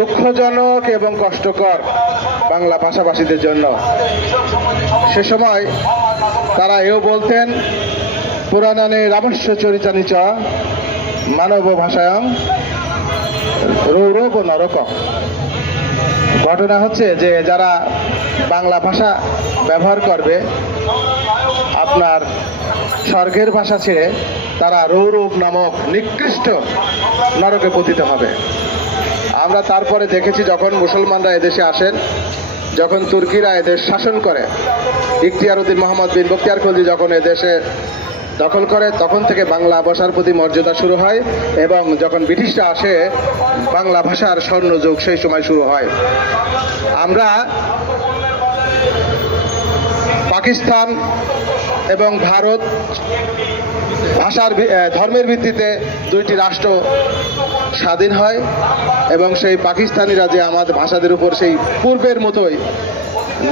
দুঃখজনক এবং কষ্টকর বাংলা ভাষাভাষীদের জন্য। সে সময় তারা এও বলতেন, পুরাণানে রামস্য চরিতানি চ মানব ভাষায়ং রৌরব নরক। ঘটনা হচ্ছে যে যারা বাংলা ভাষা ব্যবহার করবে, আপনার স্বর্গের ভাষা ছেড়ে তারা রৌরব নামক নিকৃষ্ট নরকে পতিত হবে। আমরা তারপরে দেখেছি যখন মুসলমানরা এদেশে আসেন, যখন তুর্কিরা এদেশ শাসন করে, ইখতিয়ার উদ্দিন মোহাম্মদ বিন বক্তিয়ার খলজি যখন এদেশে দখল করে, তখন থেকে বাংলা ভাষার প্রতি মর্যাদা শুরু হয় এবং যখন ব্রিটিশরা আসে, বাংলা ভাষার স্বর্ণযুগ সেই সময় শুরু হয়। আমরা পাকিস্তান এবং ভারত ভাষার ধর্মের ভিত্তিতে দুইটি রাষ্ট্র স্বাধীন হয় এবং সেই পাকিস্তানিরা যে আমাদের ভাষাদের উপর সেই পূর্বের মতোই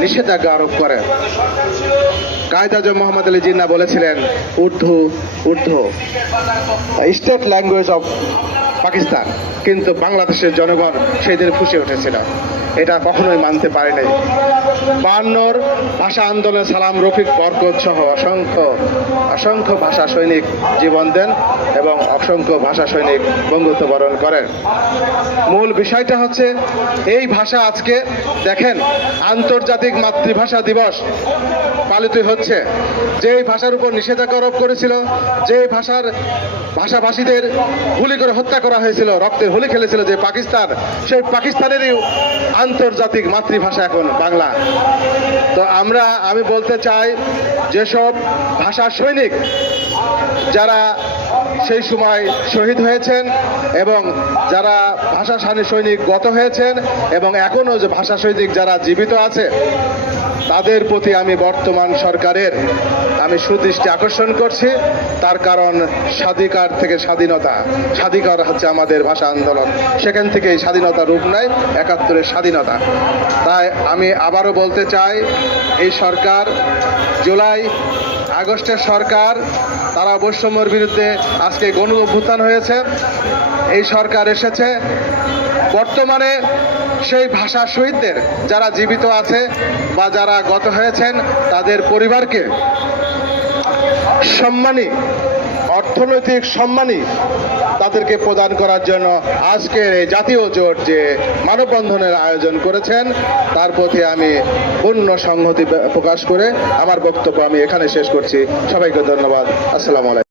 নিষেধাজ্ঞা আরোপ করে। কায়দ আজম মোহাম্মদ আলী জিন্না বলেছিলেন, Urdu Urdu, state language of Pakistan, কিন্তু বাংলাদেশের জনগণ সেই দিন ফুসে উঠেছিল। এটা কখনোই মানতে পারে নাই। বায়ান্নর ভাষা আন্দোলনে সালাম, রফিক, বরকত সহ অসংখ্য অসংখ্য ভাষা সৈনিক জীবন দেন এবং অসংখ্য ভাষা সৈনিক বঙ্গত্ব বরণ করেন। মূল বিষয়টা হচ্ছে, এই ভাষা আজকে দেখেন, আন্তর্জাতিক মাতৃভাষা দিবস পালিত হচ্ছে। যে এই ভাষার উপর নিষেধাজ্ঞা আরোপ করেছিল যে ভাষার ভাষাভাষীদের গুলি করে হত্যা করা হয়েছিল, রক্তের হোলি খেলেছিল যে পাকিস্তান, সেই পাকিস্তানেরই আন্তর্জাতিক মাতৃভাষা এখন বাংলা। তো আমরা, আমি বলতে চাই, যেসব ভাষা সৈনিক যারা সেই সময় শহীদ হয়েছেন এবং যারা ভাষা সানি সৈনিক গত হয়েছেন এবং এখনও যে ভাষা সৈনিক যারা জীবিত আছে তাদের প্রতি আমি বর্তমান সরকারের আমি সুদৃষ্টি আকর্ষণ করছি। তার কারণ স্বাধিকার থেকে স্বাধীনতা, স্বাধিকার হচ্ছে আমাদের ভাষা আন্দোলন। সেখান থেকে এই স্বাধীনতা রূপ নেয়, একাত্তরের স্বাধীনতা। তাই আমি আবারও বলতে চাই, এই সরকার, জুলাই আগস্টের সরকার, তারা বৈষম্যের বিরুদ্ধে আজকে গণ অভ্যুত্থান হয়েছে। এই সরকার এসেছে বর্তমানে সেই ভাষা শহীদদের যারা জীবিত আছে বা যারা গত হয়েছেন, তাদের পরিবারকে সম্মানী, অর্থনৈতিক সম্মানী তাদেরকে প্রদান করার জন্য আজকের এই জাতীয় জোট যে মানববন্ধনের আয়োজন করেছেন, তার প্রতি আমি পূর্ণ সংহতি প্রকাশ করে আমার বক্তব্য আমি এখানে শেষ করছি। সবাইকে ধন্যবাদ। আসসালামু আলাইকুম।